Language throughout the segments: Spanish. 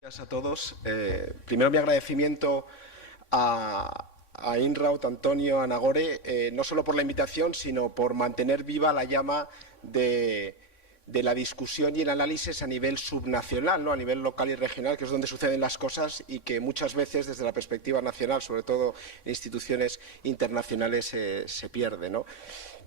Gracias a todos. Primero mi agradecimiento a Inraut, Antonio, a Nagore, no solo por la invitación, sino por mantener viva la llama de la discusión y el análisis a nivel subnacional, ¿no? A nivel local y regional, que es donde suceden las cosas y que muchas veces desde la perspectiva nacional, sobre todo en instituciones internacionales, se pierde, ¿no?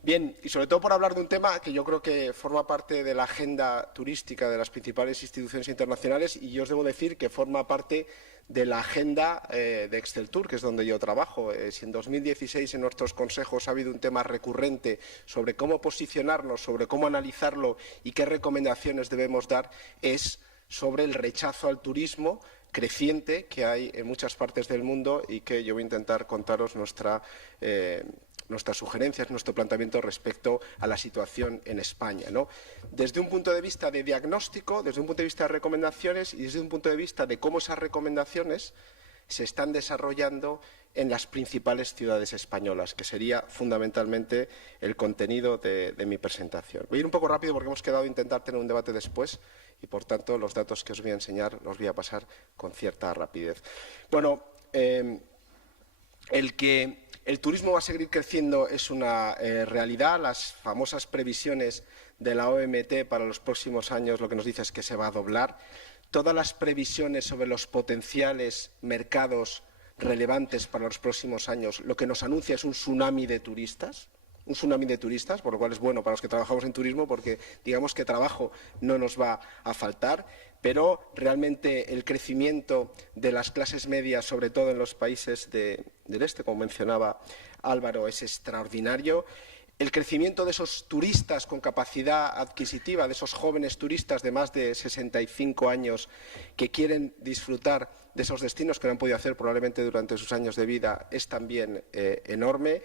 Bien, y sobre todo por hablar de un tema que yo creo que forma parte de la agenda turística de las principales instituciones internacionales y yo os debo decir que forma parte de la agenda de Exceltur, que es donde yo trabajo. Si en 2016 en nuestros consejos ha habido un tema recurrente sobre cómo posicionarnos, sobre cómo analizarlo y qué recomendaciones debemos dar, es sobre el rechazo al turismo creciente que hay en muchas partes del mundo y que yo voy a intentar contaros nuestras sugerencias, nuestro planteamiento respecto a la situación en España, ¿no? Desde un punto de vista de diagnóstico, desde un punto de vista de recomendaciones y desde un punto de vista de cómo esas recomendaciones se están desarrollando en las principales ciudades españolas, que sería fundamentalmente el contenido de mi presentación. Voy a ir un poco rápido porque hemos quedado a intentar tener un debate después y, por tanto, los datos que os voy a enseñar los voy a pasar con cierta rapidez. Bueno, el que el turismo va a seguir creciendo es una realidad. Las famosas previsiones de la OMT para los próximos años lo que nos dice es que se va a doblar. Todas las previsiones sobre los potenciales mercados relevantes para los próximos años lo que nos anuncia es un tsunami de turistas, por lo cual es bueno para los que trabajamos en turismo porque digamos que trabajo no nos va a faltar, pero realmente el crecimiento de las clases medias, sobre todo en los países del este, como mencionaba Álvaro, es extraordinario. El crecimiento de esos turistas con capacidad adquisitiva, de esos jóvenes turistas de más de 65 años que quieren disfrutar de esos destinos que no han podido hacer probablemente durante sus años de vida, es también enorme.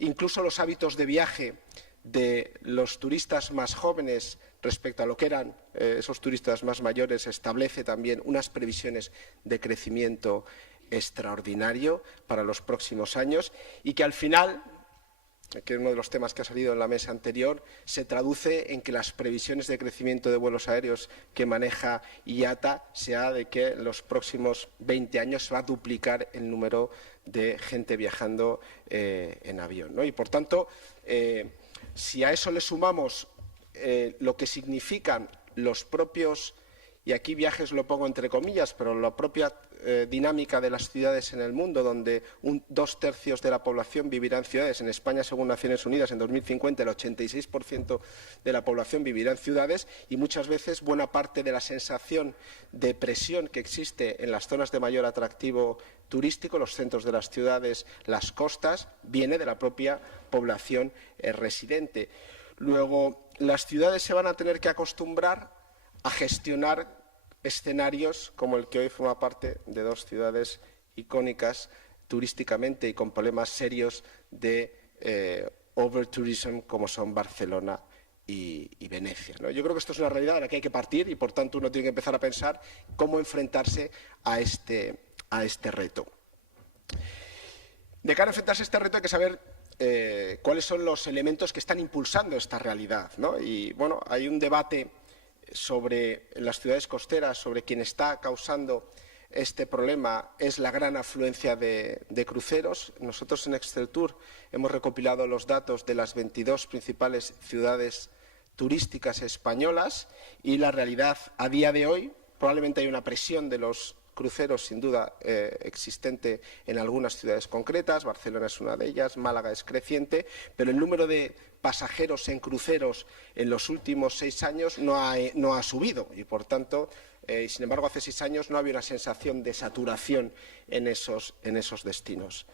Incluso los hábitos de viaje de los turistas más jóvenes respecto a lo que eran esos turistas más mayores establece también unas previsiones de crecimiento extraordinario para los próximos años y que al final, que es uno de los temas que ha salido en la mesa anterior, se traduce en que las previsiones de crecimiento de vuelos aéreos que maneja IATA sea de que en los próximos 20 años se va a duplicar el número de gente viajando en avión, ¿no? Y, por tanto, si a eso le sumamos lo que significan los propios, y aquí viajes lo pongo entre comillas, pero la propia dinámica de las ciudades en el mundo, donde 2/3 de la población vivirá en ciudades. En España, según Naciones Unidas, en 2050 el 86% de la población vivirá en ciudades y muchas veces buena parte de la sensación de presión que existe en las zonas de mayor atractivo turístico, los centros de las ciudades, las costas, viene de la propia población residente. Luego, las ciudades se van a tener que acostumbrar a gestionar escenarios como el que hoy forma parte de dos ciudades icónicas turísticamente y con problemas serios de overtourism como son Barcelona y Venecia, ¿no? Yo creo que esto es una realidad de la que hay que partir y, por tanto, uno tiene que empezar a pensar cómo enfrentarse a este reto. De cara a enfrentarse a este reto hay que saber cuáles son los elementos que están impulsando esta realidad, ¿no? Y, bueno, hay un debate sobre las ciudades costeras, sobre quien está causando este problema es la gran afluencia de cruceros. Nosotros en Exceltur hemos recopilado los datos de las 22 principales ciudades turísticas españolas y la realidad a día de hoy, probablemente hay una presión de los cruceros sin duda existente en algunas ciudades concretas, Barcelona es una de ellas, Málaga es creciente, pero el número de pasajeros en cruceros en los últimos 6 años no ha subido y, por tanto, sin embargo, hace 6 años no había una sensación de saturación en esos destinos.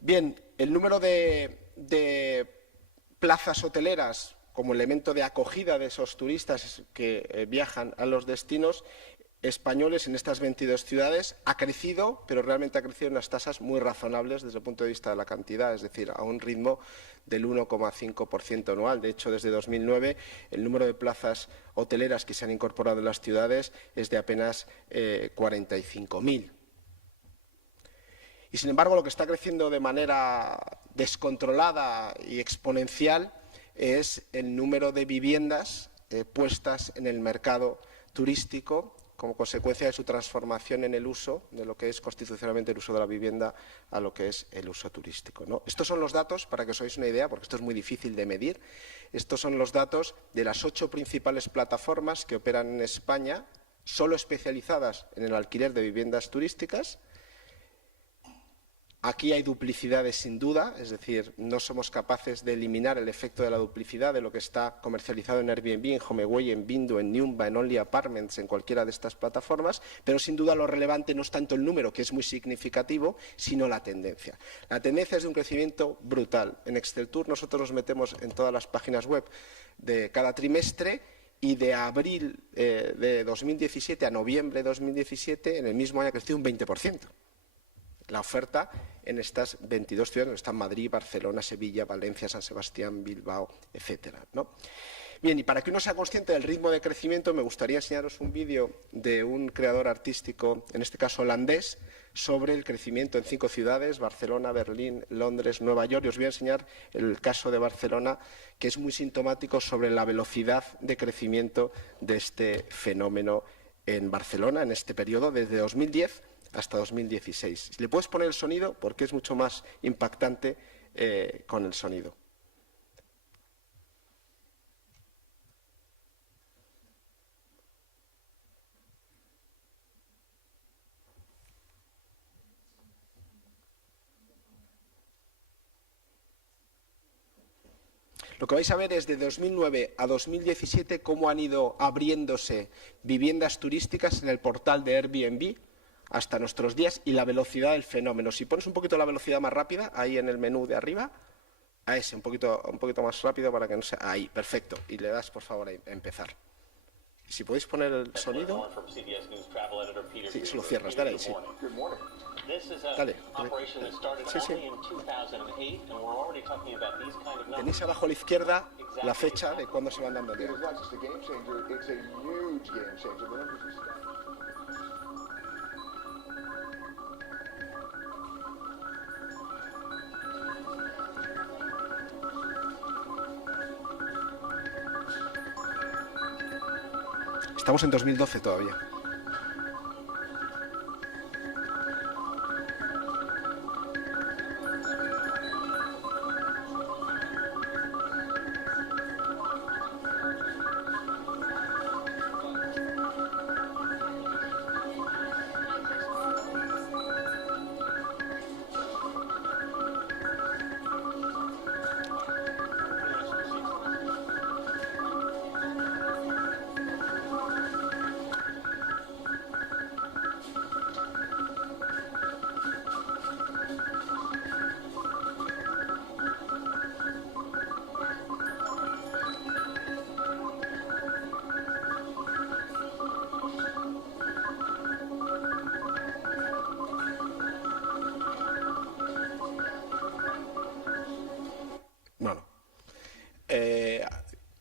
Bien, el número de plazas hoteleras como elemento de acogida de esos turistas que viajan a los destinos españoles en estas 22 ciudades ha crecido, pero realmente ha crecido en unas tasas muy razonables desde el punto de vista de la cantidad, es decir, a un ritmo del 1,5% anual. De hecho, desde 2009 el número de plazas hoteleras que se han incorporado en las ciudades es de apenas 45.000. Y, sin embargo, lo que está creciendo de manera descontrolada y exponencial es el número de viviendas puestas en el mercado turístico como consecuencia de su transformación en el uso, de lo que es constitucionalmente el uso de la vivienda a lo que es el uso turístico, ¿no? Estos son los datos, para que os hagáis una idea, porque esto es muy difícil de medir. Estos son los datos de las 8 principales plataformas que operan en España, solo especializadas en el alquiler de viviendas turísticas. Aquí hay duplicidades sin duda, es decir, no somos capaces de eliminar el efecto de la duplicidad de lo que está comercializado en Airbnb, en HomeAway, en Vindu, en Nyumba, en Only Apartments, en cualquiera de estas plataformas, pero sin duda lo relevante no es tanto el número, que es muy significativo, sino la tendencia. La tendencia es de un crecimiento brutal. En Exceltur nosotros nos metemos en todas las páginas web de cada trimestre y de abril de 2017 a noviembre de 2017, en el mismo año ha crecido un 20%. La oferta en estas 22 ciudades, donde están Madrid, Barcelona, Sevilla, Valencia, San Sebastián, Bilbao, etcétera, ¿no? Bien, y para que uno sea consciente del ritmo de crecimiento, me gustaría enseñaros un vídeo de un creador artístico, en este caso holandés, sobre el crecimiento en 5 ciudades, Barcelona, Berlín, Londres, Nueva York. Y os voy a enseñar el caso de Barcelona, que es muy sintomático sobre la velocidad de crecimiento de este fenómeno en Barcelona, en este periodo, desde 2010 hasta 2016. Si le puedes poner el sonido, porque es mucho más impactante con el sonido. Lo que vais a ver es de 2009 a 2017 cómo han ido abriéndose viviendas turísticas en el portal de Airbnb hasta nuestros días y la velocidad del fenómeno. Si pones un poquito la velocidad más rápida, ahí en el menú de arriba, a ese, un poquito más rápido para que no sea... Ahí, perfecto. Y le das, por favor, a empezar. Y si podéis poner el sonido... Sí, eso lo cierras, dale ahí, sí. Dale. Sí, sí. Tenéis abajo a la izquierda la fecha de cuándo se van dando el día. Estamos en 2012 todavía.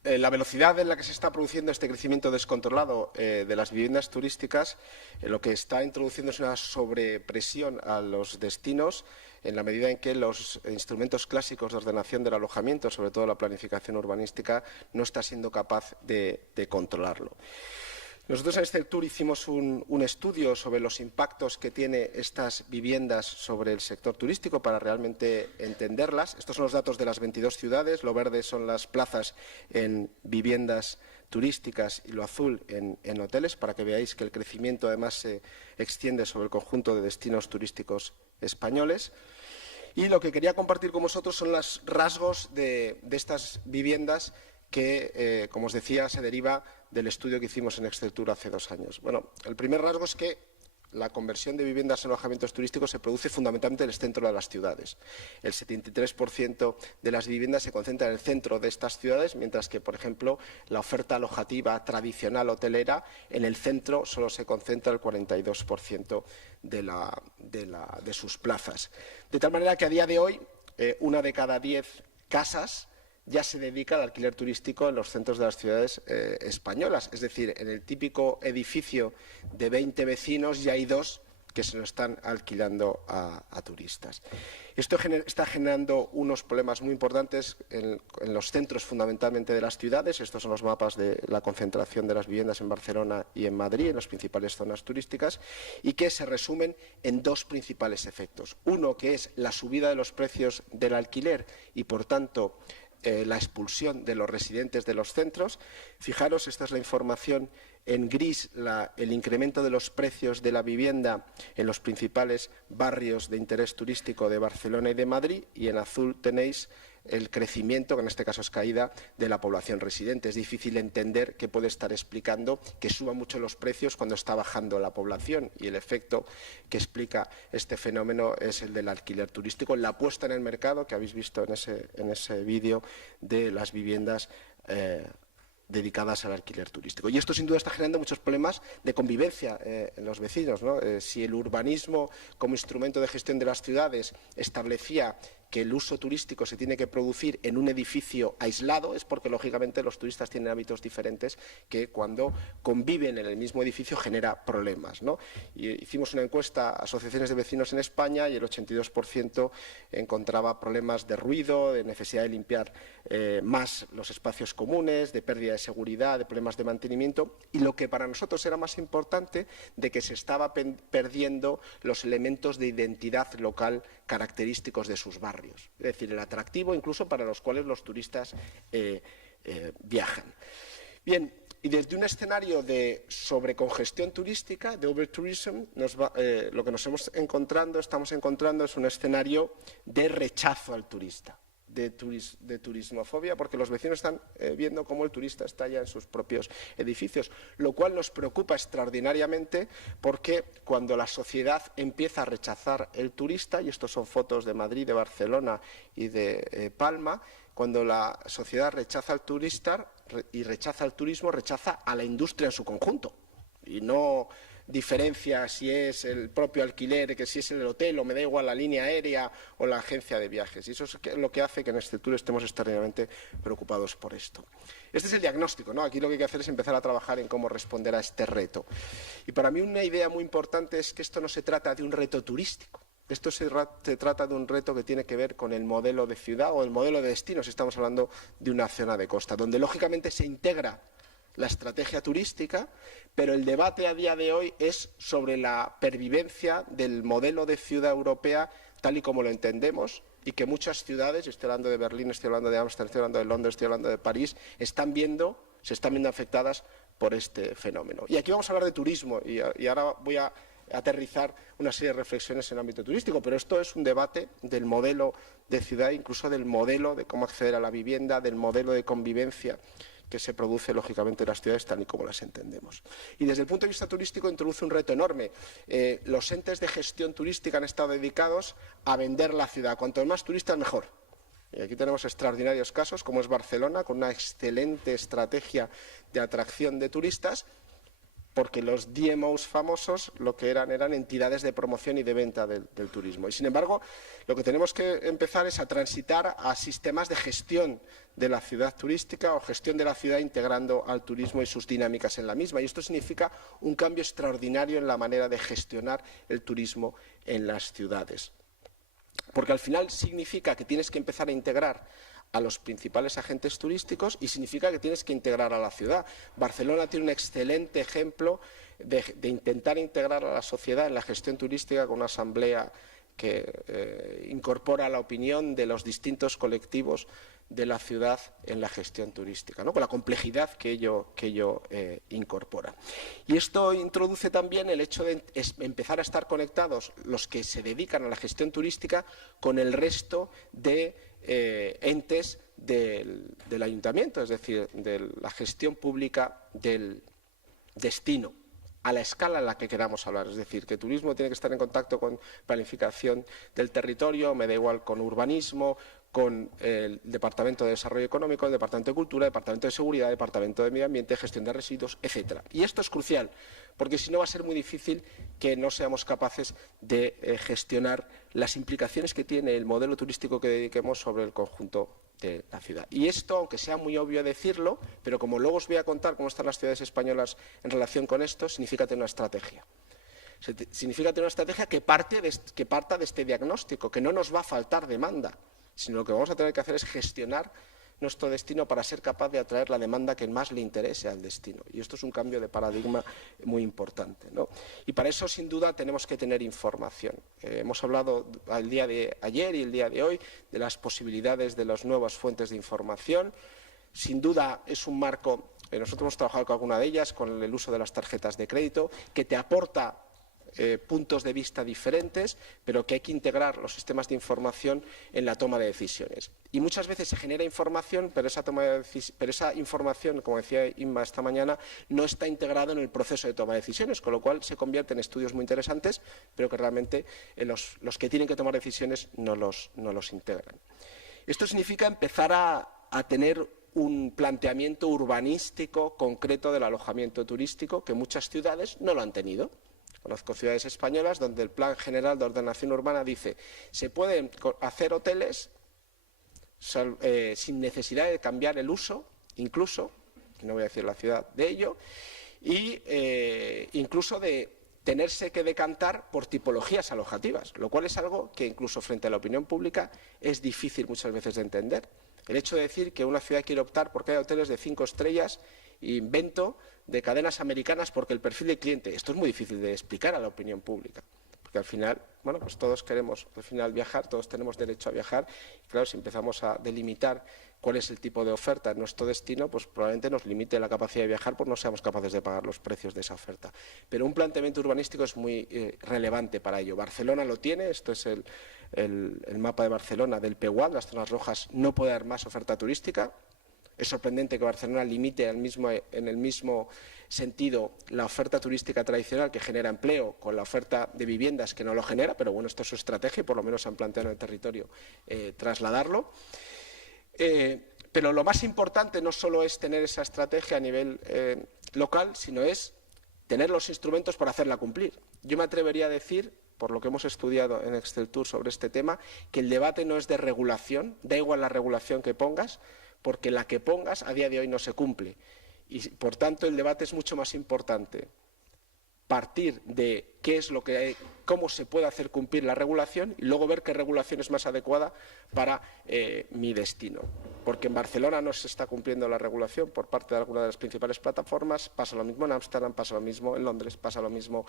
La velocidad en la que se está produciendo este crecimiento descontrolado de las viviendas turísticas, lo que está introduciendo es una sobrepresión a los destinos en la medida en que los instrumentos clásicos de ordenación del alojamiento, sobre todo la planificación urbanística, no está siendo capaz de controlarlo. Nosotros en Exceltur hicimos un estudio sobre los impactos que tienen estas viviendas sobre el sector turístico para realmente entenderlas. Estos son los datos de las 22 ciudades, lo verde son las plazas en viviendas turísticas y lo azul en hoteles, para que veáis que el crecimiento además se extiende sobre el conjunto de destinos turísticos españoles. Y lo que quería compartir con vosotros son los rasgos de estas viviendas que, como os decía, se deriva del estudio que hicimos en Exceltur hace 2 años. Bueno, el primer rasgo es que la conversión de viviendas en alojamientos turísticos se produce fundamentalmente en el centro de las ciudades. El 73% de las viviendas se concentra en el centro de estas ciudades, mientras que, por ejemplo, la oferta alojativa tradicional hotelera en el centro solo se concentra el 42% de sus plazas. De tal manera que a día de hoy, 1 de cada 10 casas ya se dedica al alquiler turístico en los centros de las ciudades españolas. Es decir, en el típico edificio de 20 vecinos ya hay 2 que se lo están alquilando a turistas. Esto está generando unos problemas muy importantes en los centros fundamentalmente de las ciudades. Estos son los mapas de la concentración de las viviendas en Barcelona y en Madrid, en las principales zonas turísticas, y que se resumen en dos principales efectos. Uno, que es la subida de los precios del alquiler y, por tanto, la expulsión de los residentes de los centros. Fijaros, esta es la información en gris, el incremento de los precios de la vivienda en los principales barrios de interés turístico de Barcelona y de Madrid, y en azul tenéis el crecimiento, que en este caso es caída, de la población residente. Es difícil entender qué puede estar explicando que suban mucho los precios cuando está bajando la población, y el efecto que explica este fenómeno es el del alquiler turístico, la puesta en el mercado que habéis visto en ese vídeo de las viviendas dedicadas al alquiler turístico. Y esto sin duda está generando muchos problemas de convivencia en los vecinos, ¿no? Si el urbanismo como instrumento de gestión de las ciudades establecía que el uso turístico se tiene que producir en un edificio aislado, es porque lógicamente los turistas tienen hábitos diferentes que cuando conviven en el mismo edificio genera problemas, ¿no? Y hicimos una encuesta a asociaciones de vecinos en España y el 82% encontraba problemas de ruido, de necesidad de limpiar más los espacios comunes, de pérdida de seguridad, de problemas de mantenimiento, y lo que para nosotros era más importante, de que se estaba perdiendo los elementos de identidad local característicos de sus barrios. Es decir, el atractivo incluso para los cuales los turistas viajan. Bien, y desde un escenario de sobrecongestión turística, de overtourism, lo que estamos encontrando es un escenario de rechazo al turista, de turismofobia, porque los vecinos están viendo cómo el turista está ya en sus propios edificios, lo cual nos preocupa extraordinariamente, porque cuando la sociedad empieza a rechazar el turista, y estos son fotos de Madrid, de Barcelona y de Palma, cuando la sociedad rechaza al turista y rechaza el turismo, rechaza a la industria en su conjunto, y no diferencia si es el propio alquiler, que si es el hotel, o me da igual la línea aérea o la agencia de viajes. Y eso es lo que hace que en Exceltur estemos extraordinariamente preocupados por esto. Este es el diagnóstico, ¿no? Aquí lo que hay que hacer es empezar a trabajar en cómo responder a este reto. Y para mí una idea muy importante es que esto no se trata de un reto turístico. Esto se trata de un reto que tiene que ver con el modelo de ciudad o el modelo de destino, si estamos hablando de una zona de costa, donde lógicamente se integra la estrategia turística, pero el debate a día de hoy es sobre la pervivencia del modelo de ciudad europea tal y como lo entendemos, y que muchas ciudades, estoy hablando de Berlín, estoy hablando de Ámsterdam, estoy hablando de Londres, estoy hablando de París, se están viendo afectadas por este fenómeno. Y aquí vamos a hablar de turismo, y ahora voy a aterrizar una serie de reflexiones en el ámbito turístico, pero esto es un debate del modelo de ciudad, incluso del modelo de cómo acceder a la vivienda, del modelo de convivencia que se produce, lógicamente, en las ciudades tal y como las entendemos. Y desde el punto de vista turístico introduce un reto enorme. Los entes de gestión turística han estado dedicados a vender la ciudad. Cuanto más turistas, mejor. Y aquí tenemos extraordinarios casos, como es Barcelona, con una excelente estrategia de atracción de turistas, porque los DMOs famosos lo que eran entidades de promoción y de venta del turismo. Y, sin embargo, lo que tenemos que empezar es a transitar a sistemas de gestión de la ciudad turística o gestión de la ciudad integrando al turismo y sus dinámicas en la misma. Y esto significa un cambio extraordinario en la manera de gestionar el turismo en las ciudades. Porque al final significa que tienes que empezar a integrar a los principales agentes turísticos y significa que tienes que integrar a la ciudad. Barcelona tiene un excelente ejemplo de intentar integrar a la sociedad en la gestión turística con una asamblea que incorpora la opinión de los distintos colectivos de la ciudad en la gestión turística, ¿no? Con la complejidad que ello incorpora. Y esto introduce también el hecho de empezar a estar conectados los que se dedican a la gestión turística con el resto de entes del ayuntamiento, es decir, de la gestión pública del destino, a la escala en la que queramos hablar. Es decir, que turismo tiene que estar en contacto con planificación del territorio, me da igual con urbanismo, con el Departamento de Desarrollo Económico, el Departamento de Cultura, el Departamento de Seguridad, el Departamento de Medio Ambiente, Gestión de Residuos, etcétera. Y esto es crucial, porque si no va a ser muy difícil que no seamos capaces de gestionar las implicaciones que tiene el modelo turístico que dediquemos sobre el conjunto de la ciudad. Y esto, aunque sea muy obvio decirlo, pero como luego os voy a contar cómo están las ciudades españolas en relación con esto, significa tener una estrategia. Significa tener una estrategia que parta de este diagnóstico, que no nos va a faltar demanda, sino lo que vamos a tener que hacer es gestionar nuestro destino para ser capaz de atraer la demanda que más le interese al destino. Y esto es un cambio de paradigma muy importante, ¿no? Y para eso, sin duda, tenemos que tener información. Hemos hablado el día de ayer y el día de hoy de las posibilidades de las nuevas fuentes de información. Sin duda, es un marco, nosotros hemos trabajado con alguna de ellas, con el uso de las tarjetas de crédito, que te aporta puntos de vista diferentes, pero que hay que integrar los sistemas de información en la toma de decisiones. Y muchas veces se genera información, pero esa información, como decía Inma esta mañana, no está integrada en el proceso de toma de decisiones, con lo cual se convierte en estudios muy interesantes, pero que realmente los que tienen que tomar decisiones no los integran. Esto significa empezar a tener un planteamiento urbanístico concreto del alojamiento turístico que muchas ciudades no lo han tenido. Conozco ciudades españolas donde el Plan General de Ordenación Urbana dice se pueden hacer hoteles sin necesidad de cambiar el uso, incluso, no voy a decir la ciudad de ello, y incluso de tenerse que decantar por tipologías alojativas, lo cual es algo que incluso frente a la opinión pública es difícil muchas veces de entender. El hecho de decir que una ciudad quiere optar porque hay hoteles de 5 estrellas, invento, de cadenas americanas porque el perfil del cliente, esto es muy difícil de explicar a la opinión pública, porque al final, bueno, pues todos queremos al final viajar, todos tenemos derecho a viajar, y claro, si empezamos a delimitar cuál es el tipo de oferta en nuestro destino, pues probablemente nos limite la capacidad de viajar porque no seamos capaces de pagar los precios de esa oferta. Pero un planteamiento urbanístico es muy relevante para ello. Barcelona lo tiene, esto es el mapa de Barcelona del PEUAD, las zonas rojas, no puede haber más oferta turística. Es sorprendente que Barcelona limite en el mismo sentido la oferta turística tradicional que genera empleo con la oferta de viviendas que no lo genera, pero bueno, esto es su estrategia y por lo menos se han planteado en el territorio trasladarlo. Pero lo más importante no solo es tener esa estrategia a nivel local, sino es tener los instrumentos para hacerla cumplir. Yo me atrevería a decir, por lo que hemos estudiado en Exceltur sobre este tema, que el debate no es de regulación, da igual la regulación que pongas, porque la que pongas a día de hoy no se cumple. Y, por tanto, el debate es mucho más importante partir de cómo se puede hacer cumplir la regulación y luego ver qué regulación es más adecuada para mi destino. Porque en Barcelona no se está cumpliendo la regulación por parte de alguna de las principales plataformas, pasa lo mismo en Ámsterdam, pasa lo mismo en Londres, pasa lo mismo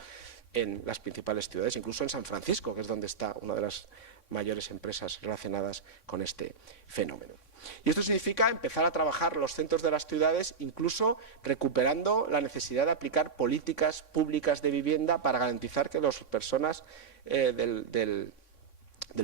en las principales ciudades, incluso en San Francisco, que es donde está una de las mayores empresas relacionadas con este fenómeno. Y esto significa empezar a trabajar los centros de las ciudades, incluso recuperando la necesidad de aplicar políticas públicas de vivienda para garantizar que las personas del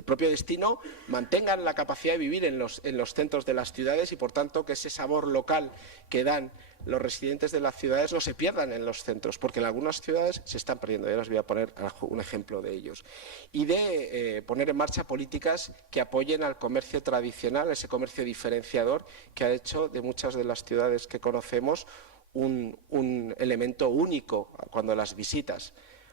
propio destino mantengan la capacidad de vivir en los centros de las ciudades y, por tanto, que ese sabor local que dan los residentes de las ciudades no se pierdan en los centros, porque en algunas ciudades se están perdiendo. Y ahora os voy a poner un ejemplo de ellos. Y de poner en marcha políticas que apoyen al comercio tradicional, ese comercio diferenciador que ha hecho de muchas de las ciudades que conocemos un elemento único cuando las visitas.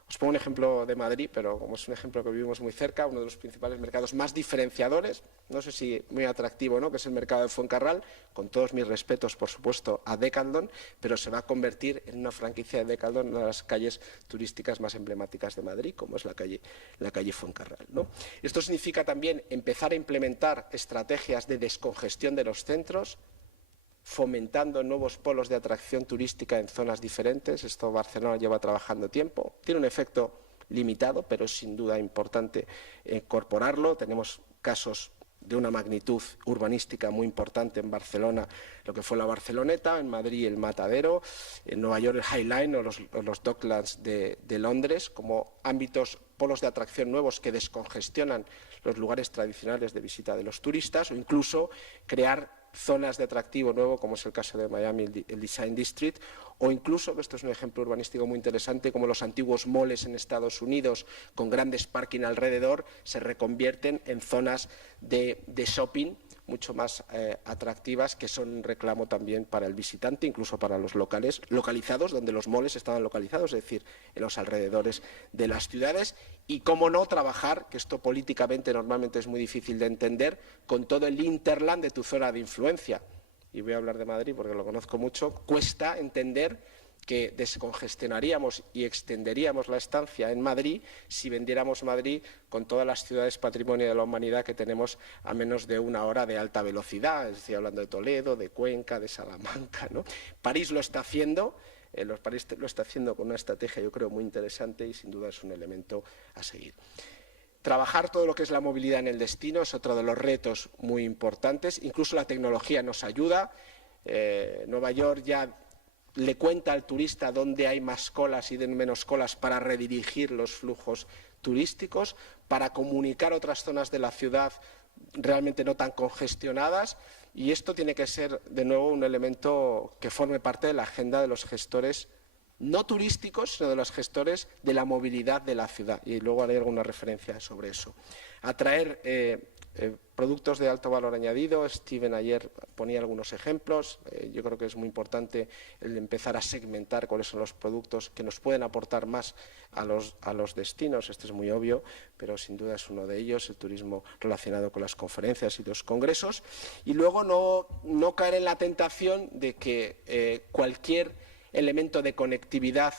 Os pongo un ejemplo de Madrid, pero como es un ejemplo que vivimos muy cerca, uno de los principales mercados más diferenciadores, no sé si muy atractivo, ¿no?, que es el mercado de Fuencarral, con todos mis respetos, por supuesto, a Decathlon, pero se va a convertir en una franquicia de Decathlon en una de las calles turísticas más emblemáticas de Madrid, como es la calle Fuencarral, ¿no? Esto significa también empezar a implementar estrategias de descongestión de los centros, fomentando nuevos polos de atracción turística en zonas diferentes. Esto Barcelona lleva trabajando tiempo. Tiene un efecto limitado, pero es sin duda importante incorporarlo. Tenemos casos de una magnitud urbanística muy importante en Barcelona, lo que fue la Barceloneta, en Madrid el Matadero, en Nueva York el High Line o los Docklands de Londres, como ámbitos, polos de atracción nuevos que descongestionan los lugares tradicionales de visita de los turistas, o incluso crear zonas de atractivo nuevo, como es el caso de Miami, el Design District, o incluso, que esto es un ejemplo urbanístico muy interesante, como los antiguos moles en Estados Unidos, con grandes parking alrededor, se reconvierten en zonas de shopping mucho más atractivas, que son un reclamo también para el visitante, incluso para los locales localizados, donde los moles estaban localizados, es decir, en los alrededores de las ciudades. Y, cómo no, trabajar, que esto políticamente normalmente es muy difícil de entender, con todo el hinterland de tu zona de influencia. Y voy a hablar de Madrid porque lo conozco mucho. Cuesta entender que descongestionaríamos y extenderíamos la estancia en Madrid si vendiéramos Madrid con todas las ciudades patrimonio de la humanidad que tenemos a menos de una hora de alta velocidad. Estoy hablando de Toledo, de Cuenca, de Salamanca, ¿no? París lo está haciendo. París lo está haciendo con una estrategia, yo creo, muy interesante y sin duda es un elemento a seguir. Trabajar todo lo que es la movilidad en el destino es otro de los retos muy importantes. Incluso la tecnología nos ayuda. Nueva York ya le cuenta al turista dónde hay más colas y menos colas para redirigir los flujos turísticos, para comunicar otras zonas de la ciudad realmente no tan congestionadas, y esto tiene que ser de nuevo un elemento que forme parte de la agenda de los gestores no turísticos, sino de los gestores de la movilidad de la ciudad, y luego haré alguna referencia sobre eso. Atraer productos de alto valor añadido. Steven ayer ponía algunos ejemplos. Yo creo que es muy importante el empezar a segmentar cuáles son los productos que nos pueden aportar más a los destinos. Este es muy obvio, pero sin duda es uno de ellos, el turismo relacionado con las conferencias y los congresos. Y luego no caer en la tentación de que cualquier elemento de conectividad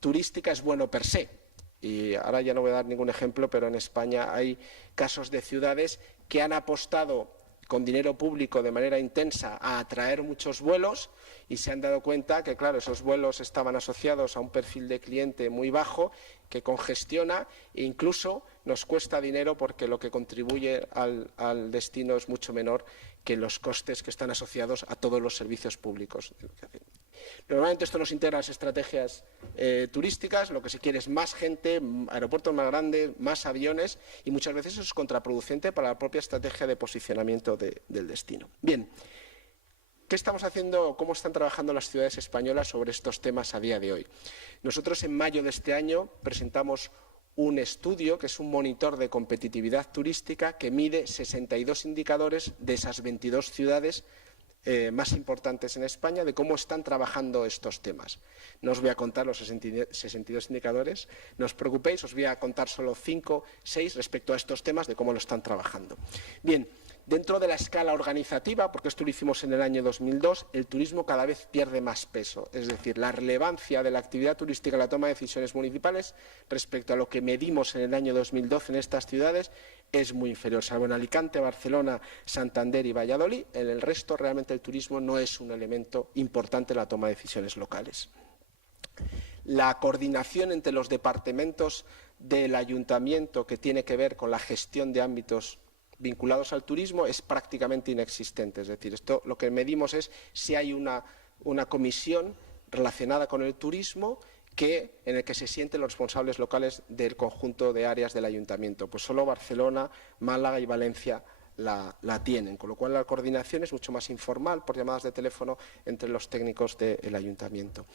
turística es bueno per se. Y ahora ya no voy a dar ningún ejemplo, pero en España hay casos de ciudades que han apostado con dinero público de manera intensa a atraer muchos vuelos y se han dado cuenta que, claro, esos vuelos estaban asociados a un perfil de cliente muy bajo que congestiona e incluso nos cuesta dinero porque lo que contribuye al destino es mucho menor que los costes que están asociados a todos los servicios públicos. Normalmente esto nos integra las estrategias turísticas, lo que se quiere es más gente, aeropuertos más grandes, más aviones, y muchas veces eso es contraproducente para la propia estrategia de posicionamiento del destino. Bien, ¿qué estamos haciendo, cómo están trabajando las ciudades españolas sobre estos temas a día de hoy? Nosotros en mayo de este año presentamos un estudio que es un monitor de competitividad turística que mide 62 indicadores de esas 22 ciudades más importantes en España de cómo están trabajando estos temas. No os voy a contar los 62 indicadores, no os preocupéis, os voy a contar solo 5, 6 respecto a estos temas de cómo lo están trabajando. Bien, dentro de la escala organizativa, porque esto lo hicimos en el año 2002, el turismo cada vez pierde más peso. Es decir, la relevancia de la actividad turística en la toma de decisiones municipales respecto a lo que medimos en el año 2012 en estas ciudades es muy inferior. Salvo en Alicante, Barcelona, Santander y Valladolid, en el resto realmente el turismo no es un elemento importante en la toma de decisiones locales. La coordinación entre los departamentos del ayuntamiento que tiene que ver con la gestión de ámbitos vinculados al turismo es prácticamente inexistente. Es decir, esto lo que medimos es si hay una comisión relacionada con el turismo en el que se sienten los responsables locales del conjunto de áreas del ayuntamiento. Pues solo Barcelona, Málaga y Valencia la tienen, con lo cual la coordinación es mucho más informal por llamadas de teléfono entre los técnicos del ayuntamiento.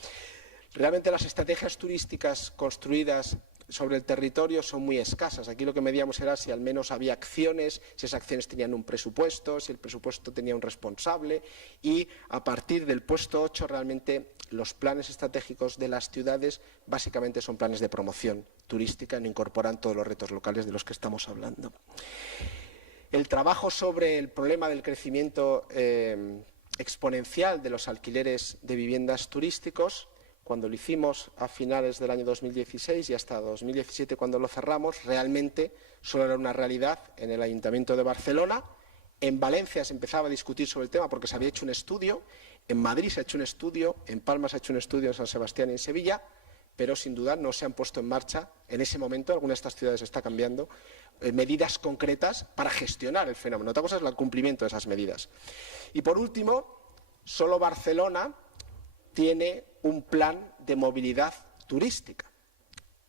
Realmente las estrategias turísticas construidas sobre el territorio son muy escasas. Aquí lo que medíamos era si al menos había acciones, si esas acciones tenían un presupuesto, si el presupuesto tenía un responsable, y a partir del puesto 8 realmente los planes estratégicos de las ciudades básicamente son planes de promoción turística, no incorporan todos los retos locales de los que estamos hablando. El trabajo sobre el problema del crecimiento exponencial de los alquileres de viviendas turísticos, cuando lo hicimos a finales del año 2016 y hasta 2017 cuando lo cerramos, realmente solo era una realidad en el Ayuntamiento de Barcelona. En Valencia se empezaba a discutir sobre el tema porque se había hecho un estudio, en Madrid se ha hecho un estudio, en Palma se ha hecho un estudio, en San Sebastián y en Sevilla, pero sin duda no se han puesto en marcha en ese momento, alguna de estas ciudades está cambiando, medidas concretas para gestionar el fenómeno. Otra cosa es el cumplimiento de esas medidas. Y por último, solo Barcelona tiene un plan de movilidad turística.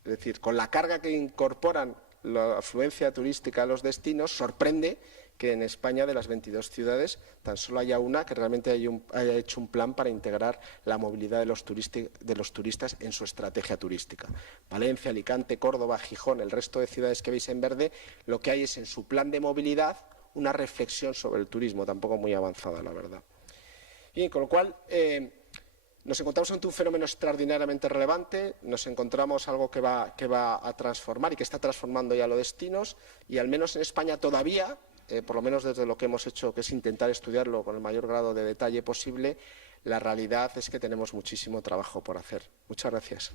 Es decir, con la carga que incorporan la afluencia turística a los destinos, sorprende que en España de las 22 ciudades tan solo haya una que realmente haya hecho un plan para integrar la movilidad de los turistas en su estrategia turística. Valencia, Alicante, Córdoba, Gijón, el resto de ciudades que veis en verde, lo que hay es en su plan de movilidad una reflexión sobre el turismo, tampoco muy avanzada, la verdad. Bien, con lo cual nos encontramos ante un fenómeno extraordinariamente relevante, nos encontramos algo que va a transformar y que está transformando ya los destinos, y al menos en España todavía, por lo menos desde lo que hemos hecho, que es intentar estudiarlo con el mayor grado de detalle posible, la realidad es que tenemos muchísimo trabajo por hacer. Muchas gracias.